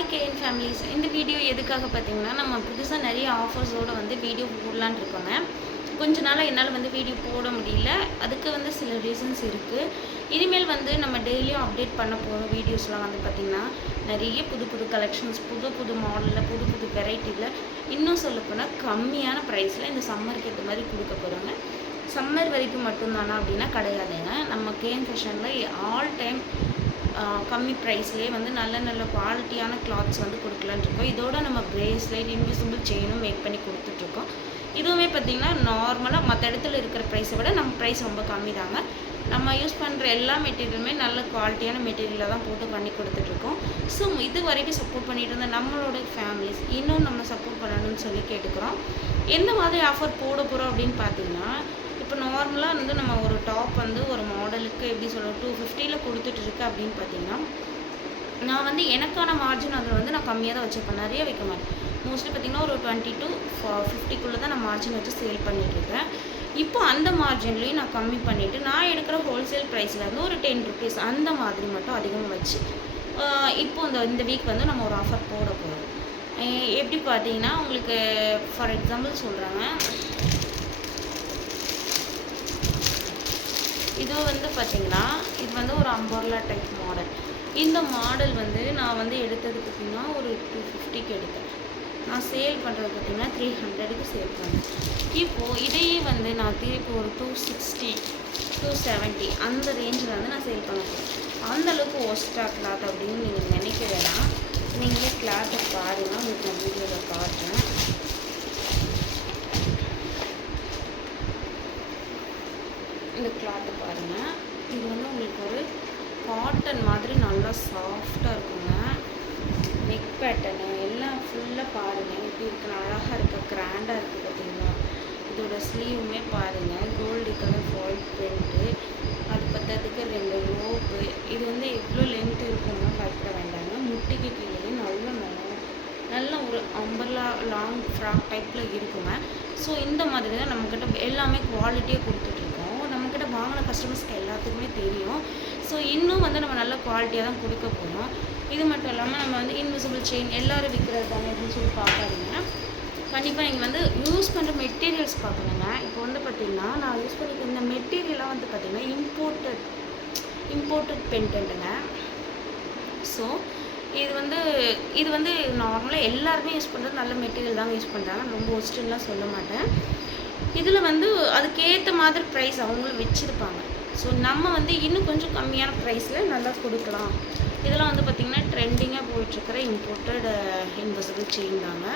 Hi KN families. இந்த video எதுக்காக பார்த்தீங்கன்னா, நம்ம புதுசாக நிறைய ஆஃபர்ஸோடு வந்து வீடியோ போடலான்னு இருக்கோங்க. கொஞ்ச நாளாக என்னால் வந்து வீடியோ போட முடியல. அதுக்கு வந்து சில ரீசன்ஸ் இருக்குது. இனிமேல் வந்து நம்ம டெய்லியும் அப்டேட் பண்ண போகிற வீடியோஸ்லாம் வந்து பார்த்திங்கன்னா, நிறைய புது புது கலெக்ஷன்ஸ், புது புது மாடலில், புது புது வெரைட்டியில், இன்னும் சொல்லப்போனால் கம்மியான ப்ரைஸில் இந்த சம்மருக்கு ஏற்ற மாதிரி கொடுக்க போகிறோங்க. சம்மர் வரைக்கும் மட்டும்தானா அப்படின்னா கிடையாதுங்க. நம்ம கேஎன் ஃபேஷனில் ஆல் டைம் கம்மி ப்ரைஸ்லேயே வந்து நல்ல நல்ல குவாலிட்டியான கிளாத்ஸ் வந்து கொடுக்கலான்னு இருக்கோம். இதோட நம்ம பிரேஸ்லெட், இன்விசிபிள் செயினும் மேக் பண்ணி கொடுத்துட்ருக்கோம். இதுவுமே பார்த்திங்கன்னா நார்மலாக மற்ற இடத்துல இருக்கிற ப்ரைஸை விட நம்ம ப்ரைஸ் ரொம்ப கம்மி தாங்க. நம்ம யூஸ் பண்ணுற எல்லா மெட்டீரியலுமே நல்ல குவாலிட்டியான மெட்டீரியலாக தான் போட்டு பண்ணி கொடுத்துட்ருக்கோம். ஸோ இது வரைக்கும் சப்போர்ட் பண்ணிட்டு இருந்த நம்மளோட ஃபேமிலிஸ் இன்னும் நம்ம சப்போர்ட் பண்ணணும்னு சொல்லி கேட்டுக்கிறோம். எந்த மாதிரி ஆஃபர் போட போகிறோம் அப்படின்னு பார்த்தீங்கன்னா, இப்போ நார்மலாக வந்து நம்ம ஒரு டாப் வந்து ஒரு மாடலுக்கு எப்படி சொல்கிறோம் 250 கொடுத்துட்ருக்கு அப்படின்னு பார்த்தீங்கன்னா, நான் வந்து எனக்கான மார்ஜின் அதில் வந்து நான் கம்மியாக தான் வச்சுருப்பேன், நிறைய வைக்க மாட்டேன். மோஸ்ட்லி பார்த்திங்கன்னா ஒரு 20 to 50 தான் நான் மார்ஜின் வச்சு சேல் பண்ணிகிட்ருக்கேன். இப்போ அந்த மார்ஜின்லேயும் நான் கம்மி பண்ணிவிட்டு நான் எடுக்கிற ஹோல்சேல் ப்ரைஸில் வந்து ஒரு 10 rupees அந்த மாதிரி மட்டும் அதிகமாக வச்சு இப்போ இந்த வீக் வந்து நம்ம ஒரு ஆஃபர் போட போகிறோம். எப்படி பார்த்தீங்கன்னா, உங்களுக்கு ஃபார் எக்ஸாம்பிள் சொல்கிறாங்க. இது வந்து பார்த்திங்கன்னா, இது வந்து ஒரு அம்பர்லா டைப் மாடல். இந்த மாடல் வந்து நான் வந்து எடுத்தது பார்த்திங்கன்னா ஒரு 250க்கு எடுத்தேன். நான் சேல் பண்ணுறது பார்த்திங்கன்னா 300க்கு சேல் பண்ணேன். இப்போது இதையே வந்து நான் திருப்பி ஒரு 260, 270 அந்த ரேஞ்சில் வந்து நான் சேல் பண்ண போகிறேன். அந்தளவுக்கு ஒஸ்டா கிளாத் அப்படின்னு நீங்கள் நினைக்க வேணாம். நீங்களே கிளாத்தை பாருங்கள், உங்களுக்கு நான் வீடியோவில் காட்டுறேன். இந்த கிளாத்தை பாருங்கள். இது வந்து உங்களுக்கு ஒரு காட்டன் மாதிரி நல்லா சாஃப்டாக இருக்குங்க. நெக் பேட்டர்னு எல்லாம் ஃபுல்லாக பாருங்கள் எப்படி இருக்குன்னு, அழகாக இருக்குது, கிராண்டாக இருக்குது பார்த்தீங்களா. இதோட ஸ்லீவுமே பாருங்கள், கோல்டு கலர் ஃபாயில் பிரிண்ட்டு, அது பற்றதுக்கு 2 ரோப்பு. இது வந்து எவ்வளோ லென்த் இருக்குன்னா பயப்பட வேண்டாங்க. முட்டிக்கு கீழே நல்ல ஒரு அம்பர்லா லாங் ஃப்ராக் டைப்பில் இருக்குங்க. ஸோ இந்த மாதிரி தான் நம்மக்கிட்ட எல்லாமே குவாலிட்டியாக கொடுத்துட்ருக்கோம். நம்மக்கிட்ட வாங்கின கஸ்டமர்ஸ்க்கு எல்லாத்துக்குமே தெரியும். ஸோ இன்னும் வந்து நம்ம நல்ல குவாலிட்டியாக தான் கொடுக்க போகிறோம். இது மட்டும் இல்லாமல் நம்ம வந்து இன்விசிபிள் செயின் எல்லோரும் விற்கிறது தானே அப்படின்னு சொல்லி பார்க்காதீங்க. கண்டிப்பாக நீங்கள் வந்து யூஸ் பண்ணுற மெட்டீரியல்ஸ் பார்க்கணுங்க. இப்போ வந்து பார்த்திங்கன்னா, நான் யூஸ் பண்ணிக்க இந்த மெட்டீரியலாக வந்து பார்த்திங்கன்னா இம்போர்ட்டட் பென்டென்ட்டுங்க. ஸோ இது வந்து நார்மலாக எல்லாருமே யூஸ் பண்ணுறது நல்ல மெட்டீரியல் தாங்க யூஸ் பண்ணுறாங்க. ரொம்ப ஒஸ்ட்டுலாம் சொல்ல மாட்டேன். இதில் வந்து அதுக்கேற்ற மாதிரி ப்ரைஸ் அவங்களும் வச்சுருப்பாங்க. ஸோ நம்ம வந்து இன்னும் கொஞ்சம் கம்மியான ப்ரைஸில் நல்லா கொடுக்கலாம். இதெல்லாம் வந்து பார்த்திங்கன்னா ட்ரெண்டிங்காக போயிட்டுருக்கிற இம்போர்ட்டட் இன்விசிபிள் செயின் தாங்க.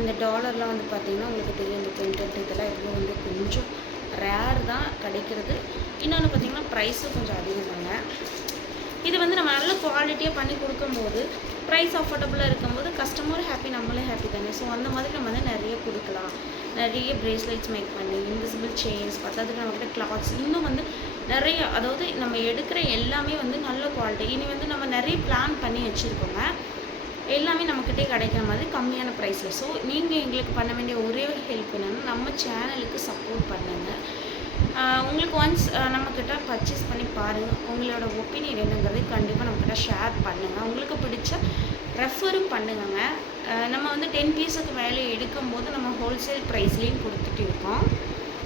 இந்த டாலர்லாம் வந்து பார்த்திங்கன்னா உங்களுக்கு தெரியும், இந்த பென்டென்ட் இதெல்லாம் எவ்வளோ வந்து கொஞ்சம் ரேர் தான் கிடைக்கிறது. இன்னொன்று பார்த்திங்கன்னா ப்ரைஸும் கொஞ்சம் அதிகம் தாங்க. இது வந்து நம்ம நல்ல குவாலிட்டியாக பண்ணி கொடுக்கும்போது ப்ரைஸ் அஃபோர்டபுளாக இருக்கும்போது கஸ்டமர் ஹாப்பி, நம்மளும் ஹாப்பி தானே. ஸோ அந்த மாதிரி நம்ம வந்து நிறைய கொடுக்கலாம். நிறைய பிரேஸ்லெட்ஸ் மேக் பண்ணி, இன்விசிபிள் செயின்ஸ், பத்தாவதுக்கு நம்மக்கிட்ட கிளாத்ஸ் இன்னும் வந்து நிறைய, அதாவது நம்ம எடுக்கிற எல்லாமே வந்து நல்ல குவாலிட்டி. இனி வந்து நம்ம நிறைய பிளான் பண்ணி வச்சுருக்கோங்க. எல்லாமே நம்மக்கிட்டே கிடைக்கிற மாதிரி கம்மியான ப்ரைஸில். ஸோ நீங்கள் எங்களுக்கு பண்ண வேண்டிய ஒரே ஹெல்ப் என்னென்னா, நம்ம சேனலுக்கு சப்போர்ட் பண்ணுங்கள். உங்களுக்கு ஒன்ஸ் நம்மக்கிட்ட பர்ச்சேஸ் பண்ணி பாருங்கள். உங்களோட ஒப்பீனியன் என்னங்கிறது கண்டிப்பாக நம்மக்கிட்ட ஷேர் பண்ணுங்கள். உங்களுக்கு பிடிச்ச ரெஃபரும் பண்ணுங்க. நம்ம வந்து 10 பீஸுக்கு மேலே எடுக்கும்போது நம்ம ஹோல்சேல் ப்ரைஸ்லேயும் கொடுத்துட்டு இருக்கோம்.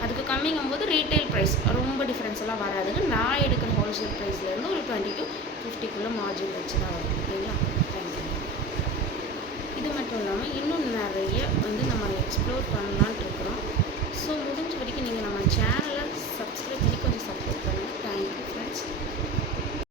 அதுக்கு கம்மிங்கும்போது ரீட்டைல் ப்ரைஸ் ரொம்ப டிஃப்ரென்ஸ் எல்லாம் வராதுங்க. நான் எடுக்கிற ஹோல்சேல் ப்ரைஸ்லேருந்து ஒரு 20 to 50 மார்ஜின் வச்சு தான் வரும். ஓகேங்களா? தேங்க்யூ. இது மட்டும் இல்லாமல் இன்னும் நிறைய வந்து நம்ம எக்ஸ்ப்ளோர் பண்ணலான்ட்டு இருக்கிறோம். ஸோ முடிஞ்ச வரைக்கும் நீங்கள் நம்ம சேனல்